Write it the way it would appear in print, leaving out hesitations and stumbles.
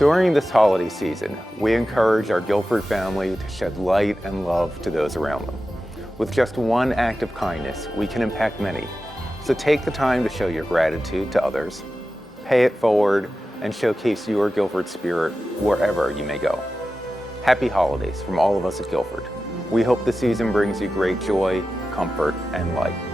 During this holiday season, we encourage our Guilford family to shed light and love to those around them. With just one act of kindness, we can impact many. So take the time to show your gratitude to others, pay it forward, and showcase your Guilford spirit wherever you may go. Happy holidays from all of us at Guilford. We hope the season brings you great joy, comfort, and light.